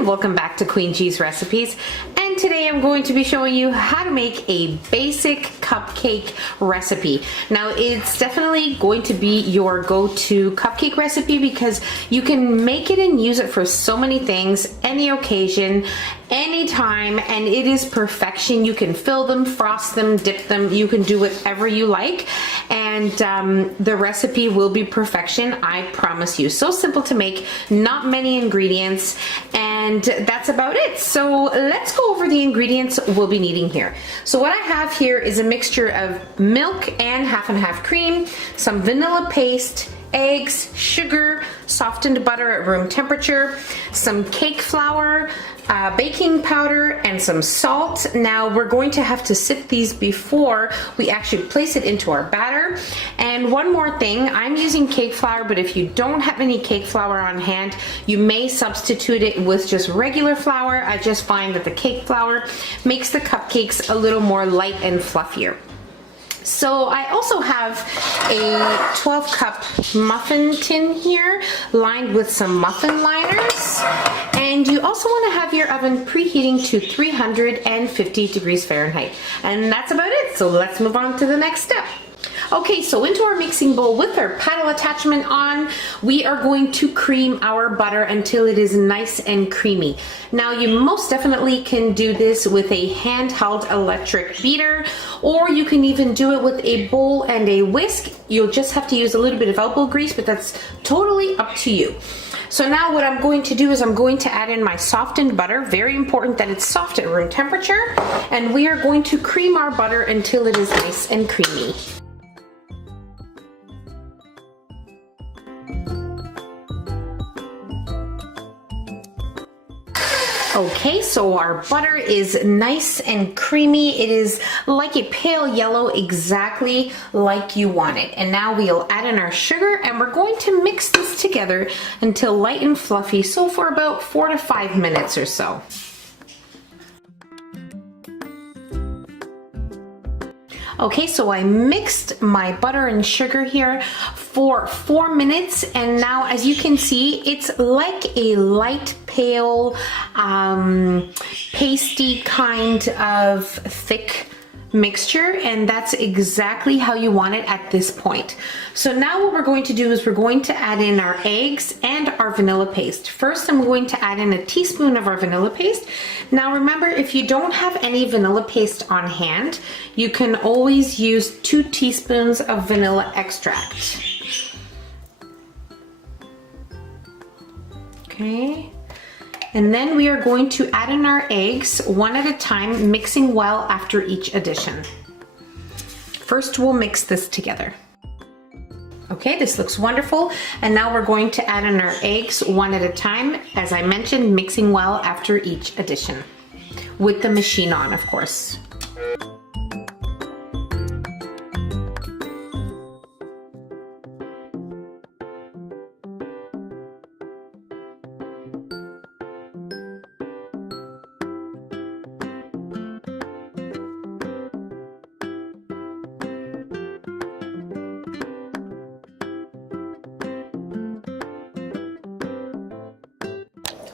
and welcome back to Queen G's Recipes. And today I'm going to be showing you how to make a basic cupcake recipe. Now it's definitely going to be your go-to cupcake recipe because you can make it and use it for so many things, any occasion, anytime, and it is perfection. You can fill them, frost them, dip them, you can do whatever you like, and the recipe will be perfection, I promise you. So simple to make, not many ingredients, and that's about it. So let's go over the ingredients we'll be needing here. So what I have here is a mixture of milk and half cream, some vanilla paste, eggs, sugar, softened butter at room temperature, some cake flour, baking powder, and some salt. Now we're going to have to sift these before we actually place it into our batter. And one more thing, I'm using cake flour, but if you don't have any cake flour on hand, you may substitute it with just regular flour. I just find that the cake flour makes the cupcakes a little more light and fluffier. So I also have a 12 cup muffin tin here lined with some muffin liners, and you also want to have your oven preheating to 350 degrees Fahrenheit, and that's about it. So let's move on to the next step. Okay, so into our mixing bowl with our paddle attachment on, we are going to cream our butter until it is nice and creamy. Now you most definitely can do this with a handheld electric beater, or you can even do it with a bowl and a whisk. You'll just have to use a little bit of elbow grease, but that's totally up to you. So now what I'm going to do is I'm going to add in my softened butter. Very important that it's soft at room temperature, and we are going to cream our butter until it is nice and creamy. Okay, so our butter is nice and creamy. It is like a pale yellow, exactly like you want it. And now we'll add in our sugar, and we're going to mix this together until light and fluffy, so for about 4 to 5 minutes or so. Okay, so I mixed my butter and sugar here for 4 minutes, and now as you can see, it's like a light pale, pasty kind of thick mixture, and that's exactly how you want it at this point. So now what we're going to do is we're going to add in our eggs and our vanilla paste. First, I'm going to add in a teaspoon of our vanilla paste. Now remember, if you don't have any vanilla paste on hand, you can always use 2 teaspoons of vanilla extract. Okay. And then we are going to add in our eggs one at a time, mixing well after each addition. First, we'll mix this together. Okay, this looks wonderful. And now we're going to add in our eggs one at a time, as I mentioned, mixing well after each addition, with the machine on, of course.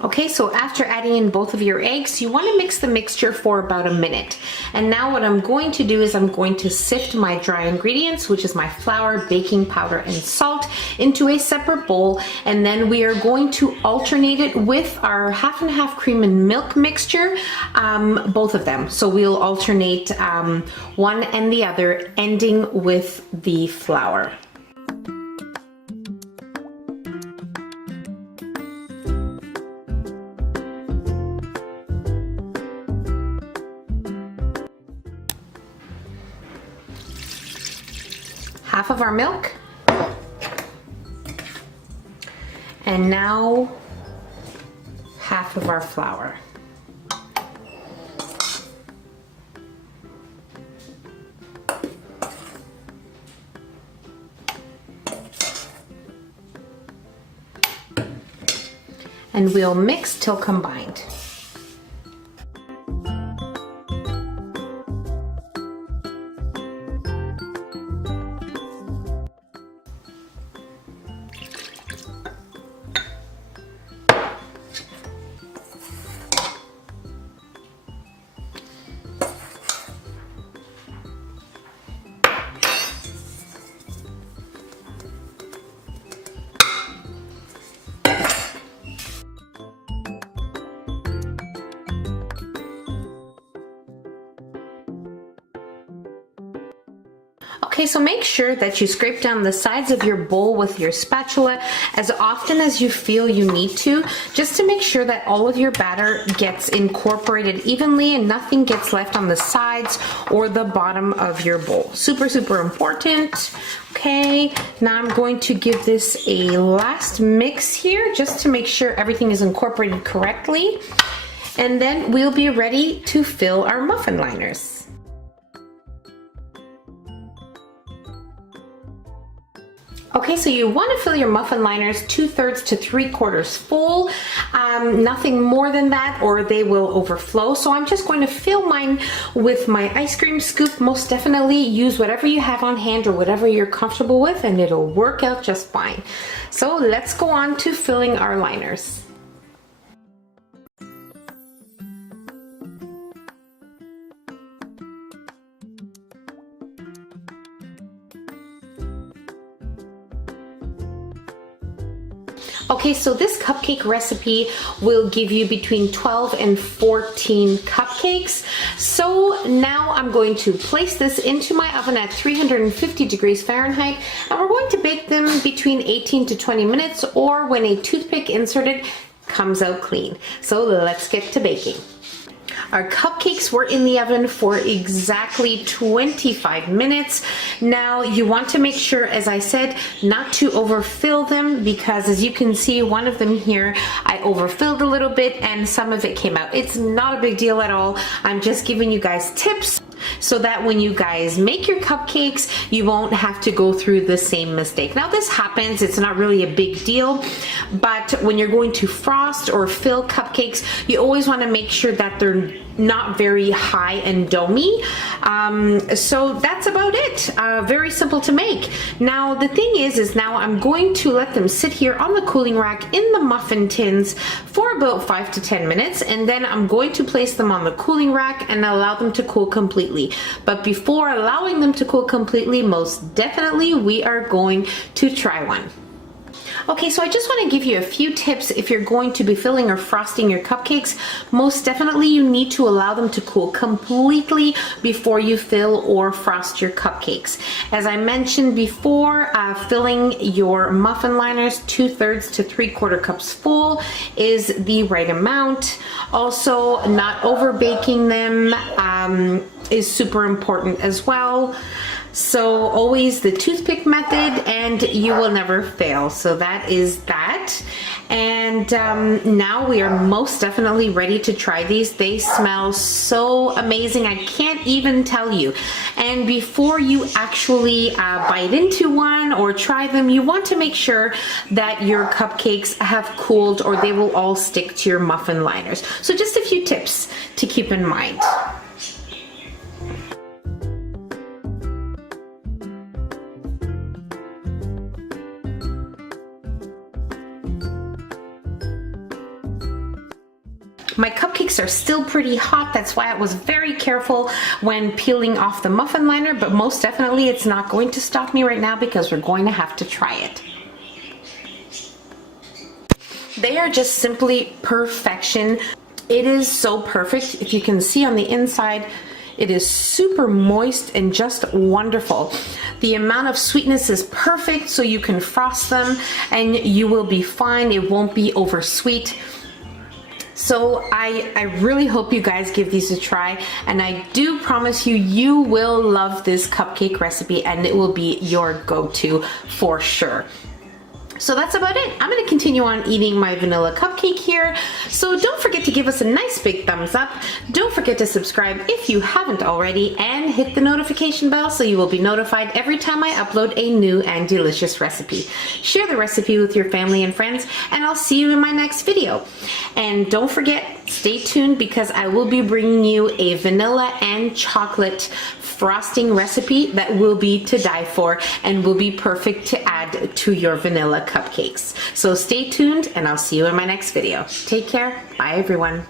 Okay, so after adding in both of your eggs, you want to mix the mixture for about a minute. And now what I'm going to do is I'm going to sift my dry ingredients, which is my flour, baking powder, and salt, into a separate bowl. And then we are going to alternate it with our half and half cream and milk mixture, both of them. So we'll alternate one and the other, ending with the flour. Half of our milk, and now half of our flour. And we'll mix till combined. Okay, so make sure that you scrape down the sides of your bowl with your spatula as often as you feel you need to, just to make sure that all of your batter gets incorporated evenly and nothing gets left on the sides or the bottom of your bowl. Super, super important. Okay, now I'm going to give this a last mix here just to make sure everything is incorporated correctly. And then we'll be ready to fill our muffin liners. Okay, so you want to fill your muffin liners 2/3 to 3/4 full. Nothing more than that or they will overflow. So I'm just going to fill mine with my ice cream scoop. Most definitely use whatever you have on hand or whatever you're comfortable with and it'll work out just fine. So let's go on to filling our liners. Okay, so this cupcake recipe will give you between 12 and 14 cupcakes. So now I'm going to place this into my oven at 350 degrees Fahrenheit, and we're going to bake them between 18 to 20 minutes or when a toothpick inserted comes out clean. So let's get to baking. Our cupcakes were in the oven for exactly 25 minutes. Now you want to make sure, as I said, not to overfill them because as you can see, one of them here, I overfilled a little bit and some of it came out. It's not a big deal at all. I'm just giving you guys tips so that when you guys make your cupcakes, you won't have to go through the same mistake. Now this happens, it's not really a big deal, but when you're going to frost or fill cupcakes, you always want to make sure that they're not very high and domey. So that's about it. Very simple to make. Now the thing is now I'm going to let them sit here on the cooling rack in the muffin tins for about 5 to 10 minutes, and then I'm going to place them on the cooling rack and allow them to cool completely. But before allowing them to cool completely, most definitely we are going to try one. Okay, so I just want to give you a few tips if you're going to be filling or frosting your cupcakes. Most definitely you need to allow them to cool completely before you fill or frost your cupcakes. As I mentioned before, filling your muffin liners 2/3 to 3/4 cups full is the right amount. Also, not over baking them is super important as well. So always the toothpick method and you will never fail. So that is that. And now we are most definitely ready to try these. They smell so amazing, I can't even tell you. And before you actually bite into one or try them, you want to make sure that your cupcakes have cooled or they will all stick to your muffin liners. So just a few tips to keep in mind. My cupcakes are still pretty hot, that's why I was very careful when peeling off the muffin liner, but most definitely it's not going to stop me right now because we're going to have to try it. They are just simply perfection. It is so perfect. If you can see on the inside, it is super moist and just wonderful. The amount of sweetness is perfect, so you can frost them and you will be fine. It won't be over sweet. So I really hope you guys give these a try, and I do promise you, you will love this cupcake recipe and it will be your go-to for sure. So that's about it. I'm going to continue on eating my vanilla cupcake here. So don't forget to give us a nice big thumbs up. Don't forget to subscribe if you haven't already, and hit the notification bell so you will be notified every time I upload a new and delicious recipe. Share the recipe with your family and friends, and I'll see you in my next video. And don't forget, stay tuned because I will be bringing you a vanilla and chocolate frosting recipe that will be to die for and will be perfect to add to your vanilla cupcakes. So stay tuned and I'll see you in my next video. Take care. Bye everyone.